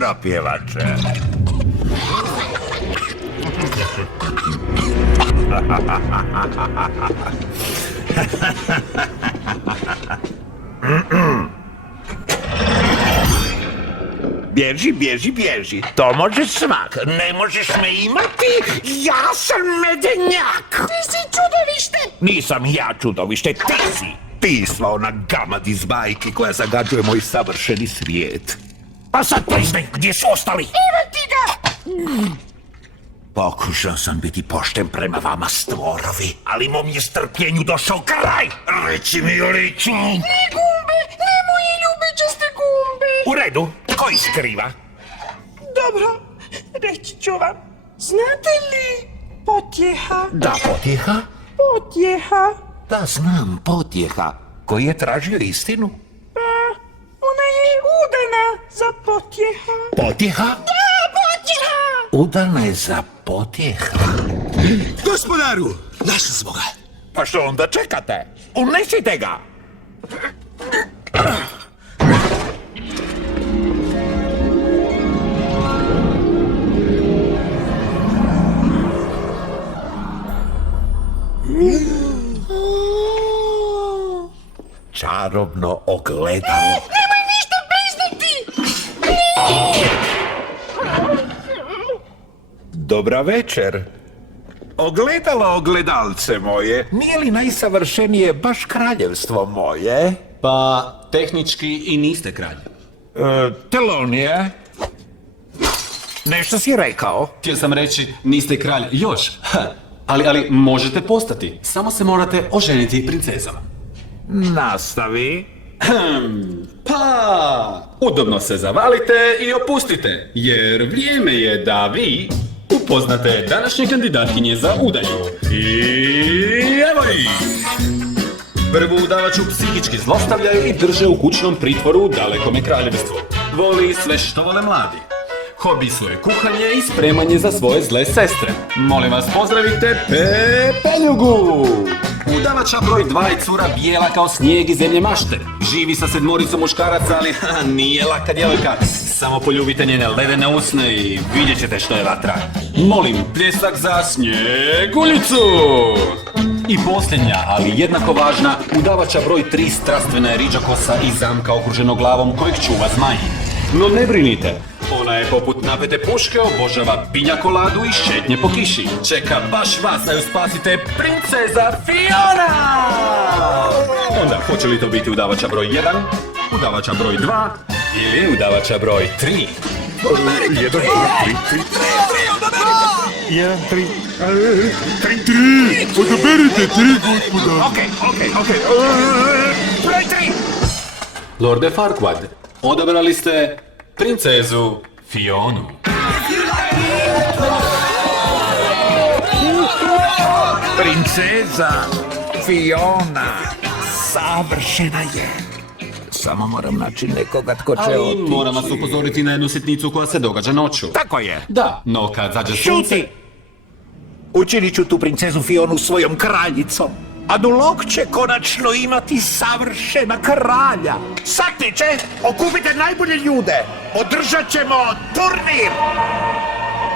propjevače. Bježi, bježi, bježi. To može svak. Ne možeš me imati. Ja sam medenjak. Ti si čudovište! Nisam ja čudovište, ti si. Ti sva ona gamad iz bajke koja zagađuje moj savršeni svijet. Pa sad priznaj, gdje su ostali? Evo ti ga! Pokušao sam biti pošten prema vama, stvorovi, ali mom je strpljenju došao kraj. Reci mi, Licu. Ne gumbe, ne moje ljubičaste gumbe. U redu, tko ih skriva? Dobro, reći ću vam. Znate li Potjeha? Da, Potjeha? Potjeha. Da, znam, Potjeha. Koji je tražio istinu? Ona je udana za Potjeha. Potjeha? Da, Potjeha! Udana je za Potjeha. Gospodaru, našli smo ga. Pa što onda čekate? Unesite ga! Čarobno ogledalo. Nemoj ništa priznati! Dobra večer. Ogledalo, ogledalce moje. Nije li najsavršenije baš kraljevstvo moje? Pa, tehnički i niste kralj. Telonije? Nešto si rekao? Htio sam reći, niste kralj još. Ali možete postati. Samo se morate oženiti princezom. Nastavi. Pa, udobno se zavalite i opustite, jer vrijeme je da vi upoznate današnje kandidatkinje za udaju. I evo ih! Prvu udavaču psihički zlostavljaju i drže u kućnom pritvoru u dalekome kraljevstvu. Voli sve što vole mladi. Hobi su je kuhanje i spremanje za svoje zle sestre. Molim vas, pozdravite Pepeljugu! Udavača broj 2 je cura bijela kao snijeg iz zemlje mašte. Živi sa 7 muškaraca, ali nije laka djevojka. Samo poljubite njene ledene usne i vidjet ćete što je vatra. Molim, pljesak za Snjeguljicu! I posljednja, ali jednako važna, udavača broj 3 strastvena je riđakosa i zamka okruženo glavom kojeg čuva zmaj. No ne brinite, ona je poput napete puške, obožava pinjakoladu i šetnje po kiši. Čeka baš vas da ju spasite, princeza Fiona! Onda, hoće li to biti udavača broj 1, udavača broj 2 ili udavača broj 3? Jedan, Odaberite 3, gospoda. Okej. Broj 3! Lorde Farquaad, odabrali ste princezu Fionu. Princeza Fiona savršena je. Samo moram naći nekoga tko će Ali otići. moram vas upozoriti na jednu sitnicu koja se događa noću. Tako je. Da, no kad zađe sunce... Šuti! Učinit ću tu princezu Fionu svojom kraljicom. A Dulok će konačno imati savršena kralja. Sakniče, okupite najbolje ljude. Održat ćemo turnir.